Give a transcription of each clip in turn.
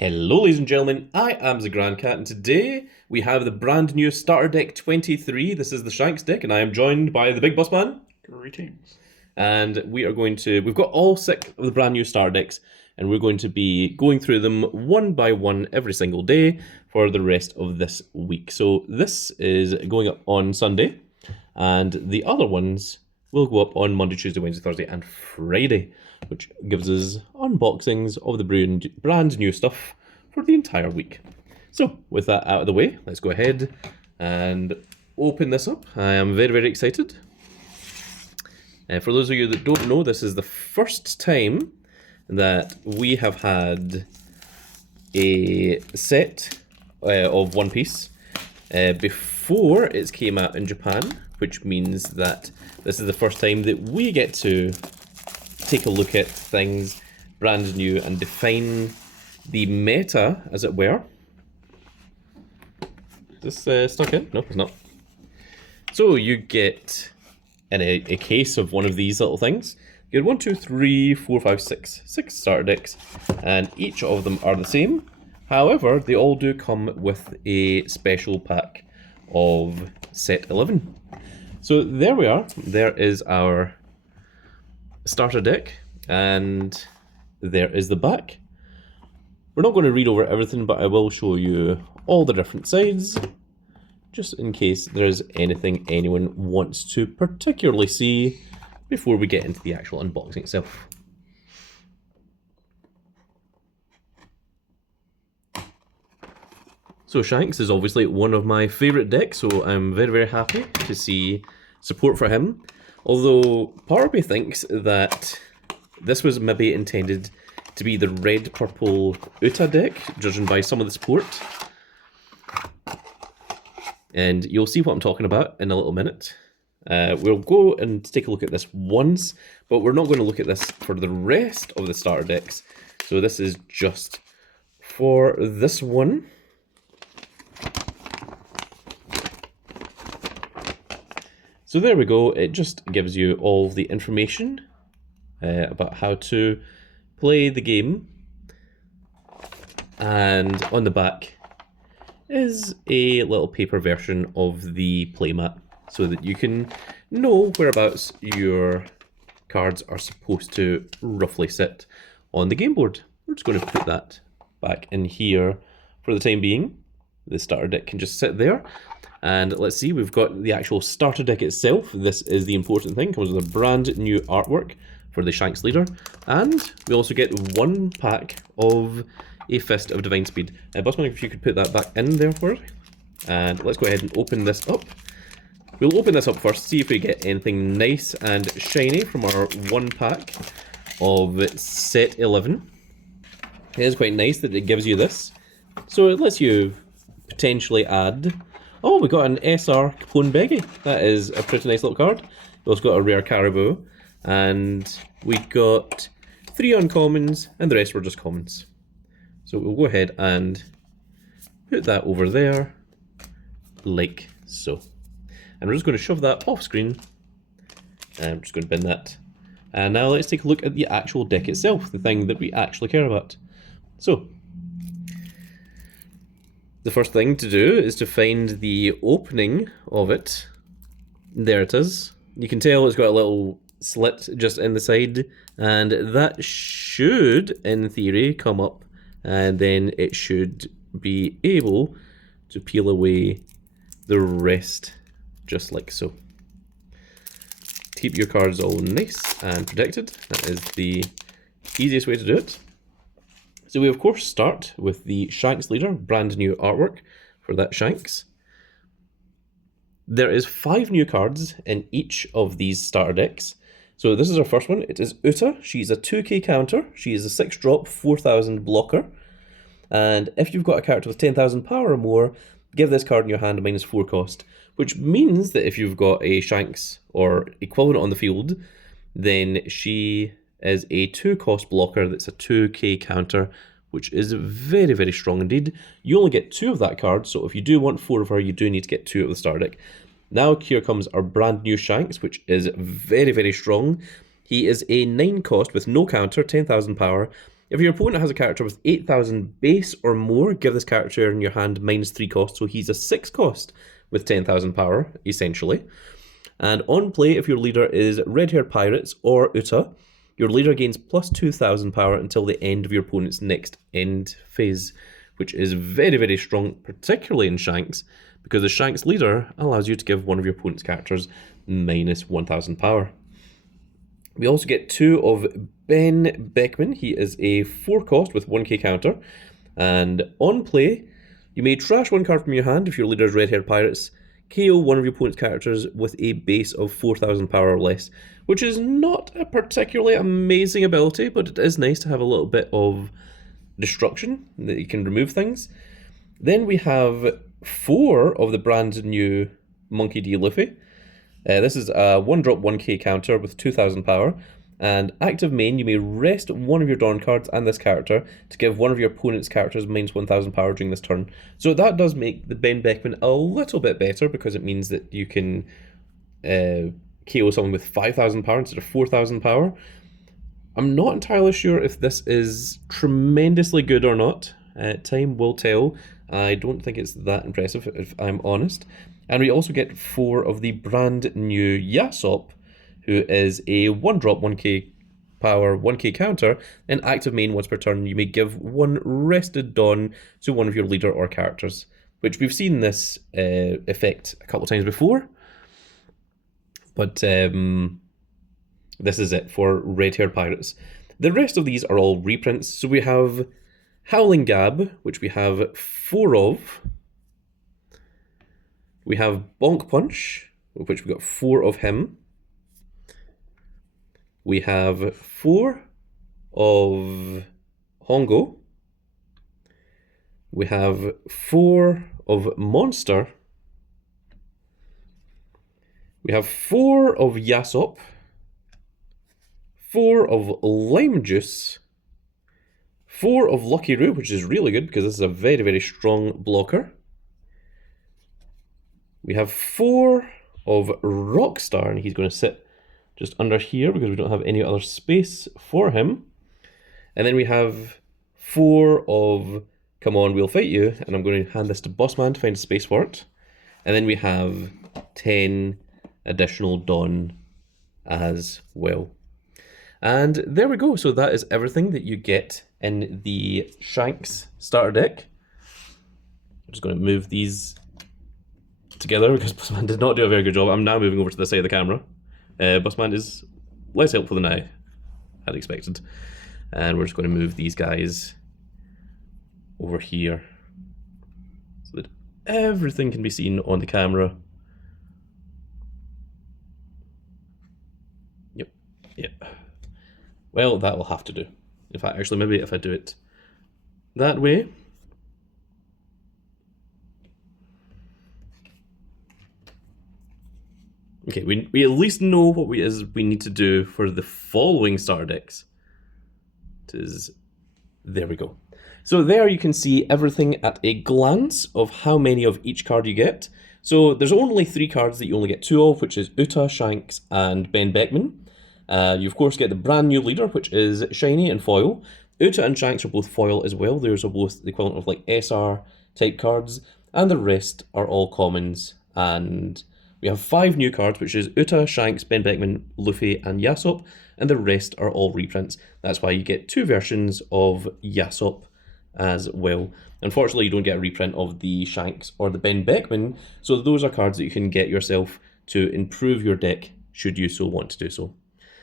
Hello ladies and gentlemen, I am the Grand Cat and today we have the brand new starter deck 23. This is the Shanks deck and I am joined by the Big Boss Man. Greetings. And we've got all 6 of the brand new starter decks and we're going to be going through them one by one every single day for the rest of this week. So this is going up on Sunday and the other ones will go up on Monday, Tuesday, Wednesday, Thursday and Friday, which gives us unboxings of the brand new stuff for the entire week. So with that out of the way, let's go ahead and open this up. I am very, very excited. For those of you that don't know, this is the first time that we have had a set of One Piece before it came out in Japan, which means that this is the first time that we get to take a look at things brand new and define the meta, as it were. Is this stuck in? No, it's not. So you get, in a case of one of these little things, you get 1, 2, 3, 4, 5, 6. 6 starter decks, and each of them are the same. However, they all do come with a special pack of set 11. So there we are. There is our starter deck, and there is the back. We're not going to read over everything, but I will show you all the different sides, just in case there's anything anyone wants to particularly see before we get into the actual unboxing itself. So Shanks is obviously one of my favourite decks, so I'm very, very happy to see support for him. Although part of me thinks that this was maybe intended to be the red-purple Uta deck, judging by some of the support. And you'll see what I'm talking about in a little minute. We'll go and take a look at this once, but we're not going to look at this for the rest of the starter decks. So this is just for this one. So there we go, it just gives you all the information about how to play the game. And on the back is a little paper version of the playmat, so that you can know whereabouts your cards are supposed to roughly sit on the game board. We're just going to put that back in here for the time being. The starter deck can just sit there. And let's see, we've got the actual starter deck itself. This is the important thing. It comes with a brand new artwork for the Shanks leader. And we also get 1 pack of a Fist of Divine Speed. Bossman, if you could put that back in there for us. And let's go ahead and open this up. We'll open this up first, see if we get anything nice and shiny from our 1 pack of set 11. It is quite nice that it gives you this. So it lets you potentially add... Oh, we got an SR Capone Beggy. That is a pretty nice little card. We also got a rare Caribou. And we got 3 uncommons, and the rest were just commons. So we'll go ahead and put that over there, like so. And we're just going to shove that off screen. And I'm just going to bin that. And now let's take a look at the actual deck itself, the thing that we actually care about. So, the first thing to do is to find the opening of it. There it is. You can tell it's got a little slit just in the side, and that should, in theory, come up, and then it should be able to peel away the rest, just like so. Keep your cards all nice and protected. That is the easiest way to do it. So we of course start with the Shanks leader, brand new artwork for that Shanks. There is 5 new cards in each of these starter decks. So this is our first one. It is Uta. She's a 2k counter. She is a 6-drop, 4000 blocker. And if you've got a character with 10,000 power or more, give this card in your hand a -4 cost. Which means that if you've got a Shanks or equivalent on the field, then she is a 2-cost blocker that's a 2k counter, which is very, very strong indeed. You only get 2 of that card, so if you do want 4 of her, you do need to get 2 of the starter deck. Now here comes our brand new Shanks, which is very, very strong. He is a 9 cost with no counter, 10,000 power, If your opponent has a character with 8,000 base or more, give this character in your hand -3 cost, so he's a 6 cost with 10,000 power, essentially. And on play, if your leader is Red-Haired Pirates or Uta, your leader gains plus 2,000 power until the end of your opponent's next end phase, which is very, very strong, particularly in Shanks, because the Shanks leader allows you to give one of your opponent's characters -1,000 power. We also get 2 of Ben Beckman. He is a 4 cost with 1k counter. And on play, you may trash 1 card from your hand if your leader is Red-Haired Pirates, KO one of your opponent's characters with a base of 4,000 power or less, which is not a particularly amazing ability, but it is nice to have a little bit of destruction, that you can remove things. Then we have 4 of the brand new Monkey D. Luffy. This is a 1-drop 1k counter with 2,000 power, and active main, you may rest one of your Dawn cards and this character to give one of your opponent's characters -1,000 power during this turn. So that does make the Ben Beckman a little bit better, because it means that you can KO someone with 5,000 power instead of 4,000 power. I'm not entirely sure if this is tremendously good or not. Time will tell. I don't think it's that impressive, if I'm honest. And we also get 4 of the brand new Yasop, who is a 1-drop 1k power, 1k counter, and active main once per turn. You may give 1 rested Dawn to one of your leader or characters, which we've seen this effect a couple times before. But this is it for Red-Haired Pirates. The rest of these are all reprints. So we have Howling Gab, which we have 4 of. We have Bonk Punch, of which we got 4 of him. We have 4 of Hongo. We have 4 of Monster. We have 4 of Yasop. 4 of Lime Juice. 4 of Lucky Roo, which is really good because this is a very, very strong blocker. We have 4 of Rockstar, and he's going to sit just under here because we don't have any other space for him. And then we have 4 of Come On, We'll Fight You, and I'm going to hand this to Bossman to find a space for it. And then we have 10 additional Dawn as well. And there we go. So that is everything that you get in the Shanks starter deck. I'm just going to move these together because Bossman did not do a very good job. I'm now moving over to the side of the camera. Bossman is less helpful than I had expected. And we're just going to move these guys over here so that everything can be seen on the camera. Yep. Well, that will have to do. In fact, actually, maybe if I do it that way. Okay, we at least know what we need to do for the following starter decks. There we go. So there you can see everything at a glance of how many of each card you get. So there's only 3 cards that you only get 2 of, which is Uta, Shanks, and Ben Beckman. You of course get the brand new leader, which is shiny and foil. Uta and Shanks are both foil as well. Those are both the equivalent of like SR type cards, and the rest are all commons. And we have 5 new cards, which is Uta, Shanks, Ben Beckman, Luffy, and Yasop, and the rest are all reprints. That's why you get 2 versions of Yasop as well. Unfortunately, you don't get a reprint of the Shanks or the Ben Beckman, so those are cards that you can get yourself to improve your deck, should you so want to do so.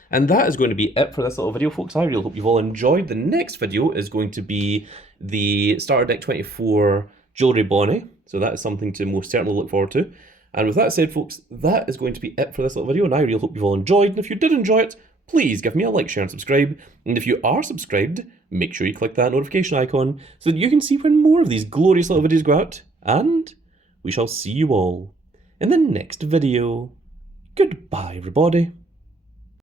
And that is going to be it for this little video, folks. I really hope you've all enjoyed. The next video is going to be the Starter Deck 24 Jewelry Bonnie, so that is something to most certainly look forward to. And with that said, folks, that is going to be it for this little video, and I really hope you've all enjoyed. And if you did enjoy it, please give me a like, share, and subscribe. And if you are subscribed, make sure you click that notification icon so that you can see when more of these glorious little videos go out. And we shall see you all in the next video. Goodbye, everybody.